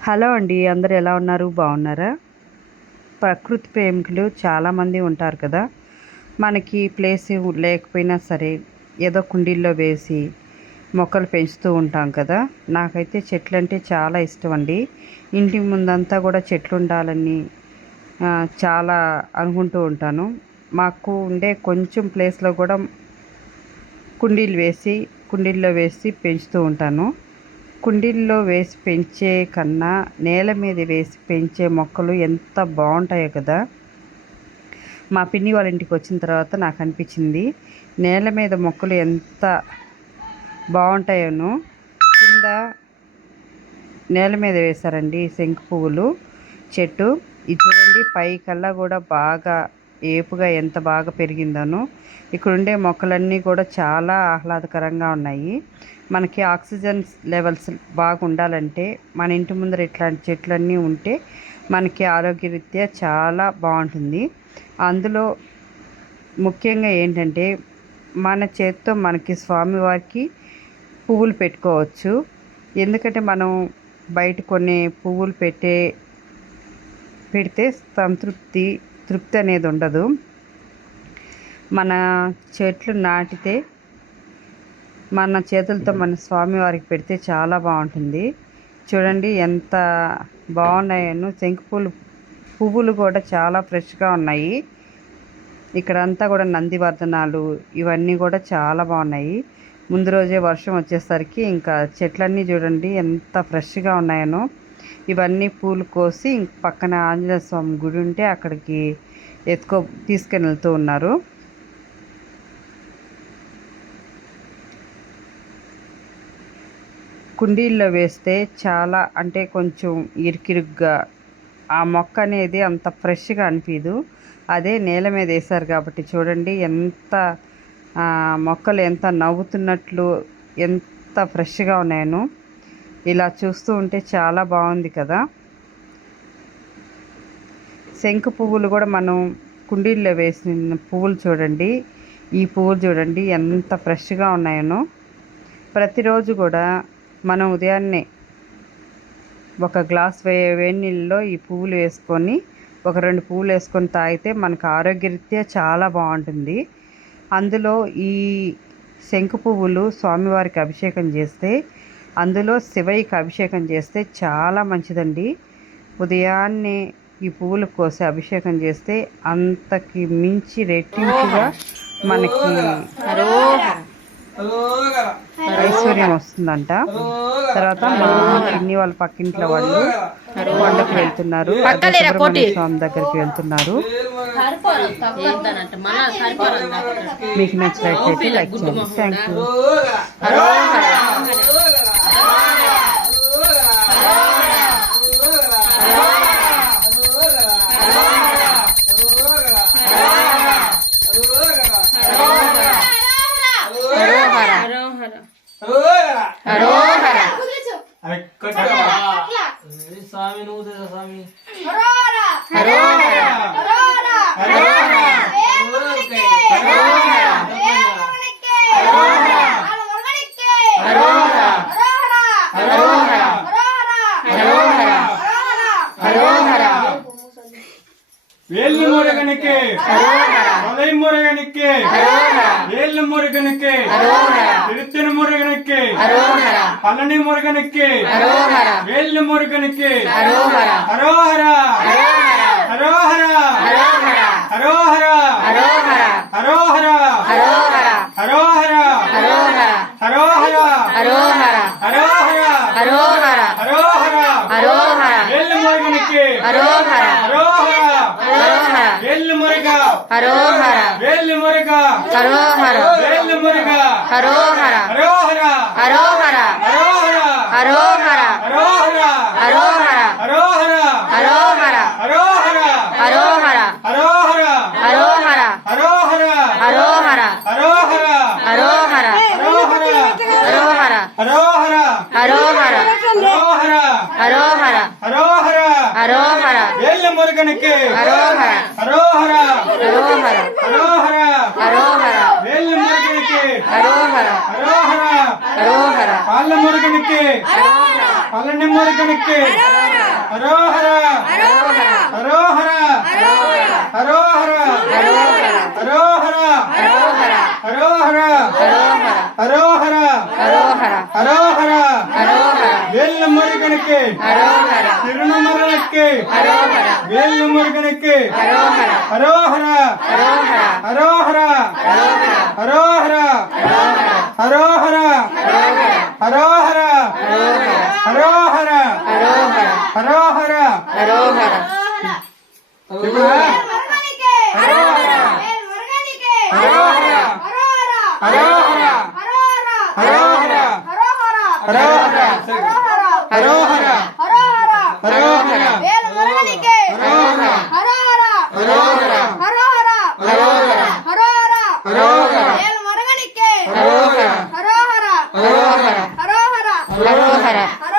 Hello అండి అందరు ఎలా ఉన్నారు? బాగున్నారా? ప్రకృతి ప్రేమికులు చాలామంది ఉంటారు కదా. మనకి ప్లేస్ లేకపోయినా సరే ఏదో కుండీల్లో వేసి మొక్కలు పెంచుతూ ఉంటాం కదా. నాకైతే చెట్లు అంటే చాలా ఇష్టం అండి. ఇంటి ముందంతా కూడా చెట్లు ఉండాలని చాలా అనుకుంటూ ఉంటాను. మాకు ఉండే కొంచెం ప్లేస్లో కూడా కుండీలు వేసి కుండీల్లో వేసి పెంచుతూ ఉంటాను. కుండీల్లో వేసి పెంచే కన్నా నేల మీద వేసి పెంచే మొక్కలు ఎంత బాగుంటాయో కదా. మా పిన్ని వాళ్ళ ఇంటికి వచ్చిన తర్వాత నాకు అనిపించింది నేల మీద మొక్కలు ఎంత బాగుంటాయోనో. కింద నేల మీద వేశారండి శంకు పువ్వులు చెట్టు. ఇది చూడండి పై కల్లా కూడా బాగా ఏపుగా ఎంత బాగా పెరిగిందనో ఇక్కడుండే మొక్కలన్నీ కూడా చాలా ఆహ్లాదకరంగా ఉన్నాయి. మనకి ఆక్సిజన్ లెవెల్స్ బాగా ఉండాలంటే మన ఇంటి ముందర ఇట్లాంటి చెట్లన్నీ ఉంటే మనకి ఆరోగ్యరీత్యా చాలా బాగుంటుంది. అందులో ముఖ్యంగా ఏంటంటే మన చేత్తో మనకి స్వామివారికి పువ్వులు పెట్టుకోవచ్చు. ఎందుకంటే మనం బయట కొన్ని పువ్వులు పెట్టే పెడితే సంతృప్తి తృప్తి అనేది ఉండదు. మన చెట్లు నాటితే మన చేతులతో మన స్వామివారికి పెడితే చాలా బాగుంటుంది. చూడండి ఎంత బాగున్నాయను. శంకుపూలు పువ్వులు కూడా చాలా ఫ్రెష్గా ఉన్నాయి. ఇక్కడంతా కూడా నందివర్ధనాలు ఇవన్నీ కూడా చాలా బాగున్నాయి. ముందు రోజే వర్షం వచ్చేసరికి ఇంకా చెట్లన్నీ చూడండి ఎంత ఫ్రెష్గా ఉన్నాయనో. ఇవన్నీ పూలు కోసి పక్కన ఆంజనేయ స్వామి గుడి ఉంటే అక్కడికి ఎత్తుకో తీసుకుని వెళ్తూ ఉన్నారు. కుండీల్లో వేస్తే చాలా అంటే కొంచెం ఇరుకిరుగ్గా ఆ మొక్క అనేది అంత ఫ్రెష్గా అనిపించదు అదే నేల మీద వేశారు కాబట్టి చూడండి ఎంత మొక్కలు ఎంత నవ్వుతున్నట్లు ఎంత ఫ్రెష్గా ఉన్నాయను. ఇలా చూస్తూ ఉంటే చాలా బాగుంది కదా. శంకు పువ్వులు కూడా మనం కుండీల్లో వేసిన పువ్వులు చూడండి. ఈ పువ్వులు చూడండి ఎంత ఫ్రెష్గా ఉన్నాయనో. ప్రతిరోజు కూడా మనం ఉదయాన్నే ఒక గ్లాస్ వే వేడి నీళ్ళలో ఈ పువ్వులు వేసుకొని ఒక రెండు పువ్వులు వేసుకొని తాగితే మనకు ఆరోగ్యరీత్యా చాలా బాగుంటుంది. అందులో ఈ శంకు పువ్వులు స్వామివారికి అభిషేకం చేస్తే అందులో శివయ్యకి అభిషేకం చేస్తే చాలా మంచిదండి. ఉదయాన్నే ఈ పువ్వులు కోసి అభిషేకం చేస్తే అంతకి మించి రెట్టింపుగా మనకి ఐశ్వర్యం వస్తుందంట. తర్వాత మా పిన్ని వాళ్ళ పక్కింట్లో వాళ్ళు కొండకు వెళ్తున్నారు. స్వామి దగ్గరికి వెళ్తున్నారు. మీకు నచ్చినట్లయితే లైక్ చేయండి. థ్యాంక్ యూ வேலு முருகனுக்கு மலை முருகனுக்கு வேலு முருகனுக்கு திருத்தணி முருகனுக்கு பழனி முருகனுக்கு வேலு முருகனுக்கு அரோஹரா அரோஹரா அரோஹரா அரோஹரா அரோஹரா அரோஹரா அரோஹரா அரோஹரா அரோஹரா அரோஹரா அரோஹரா அரோஹரா அரோஹரா வேலு முருகனுக்கு அரோஹரா அரோஹரா వేళ్ళు మురుగా హరోహర వేళ్ళు మురుగా హరోహర వేళ్ళు మురుగా హరోహర హరోహర హరోహర హరోహర హరోహర హరోహర హరోహర அரோஹரா வேல்ல முருகனுக்கு அரோஹரா அரோஹரா அரோஹரா அரோஹரா அரோஹரா வேல்ல முருகனுக்கு அரோஹரா அரோஹரா அரோஹரா பால்ல முருகனுக்கு அரோஹரா பழனி முருகனுக்கு அரோஹரா அரோஹரா அரோஹரா அரோஹரா அரோஹரா அரோஹரா அரோஹரா அரோஹரா அரோஹரா அரோஹரா வேல்ல முருகனுக்கு அரோஹரா திருநமர వేళ్ళ మురుగనికి హరోహర హరోహర హరోహర హరోహర హరోహర హరోహర హరోహర శివుడా హరోహర 来给我拍来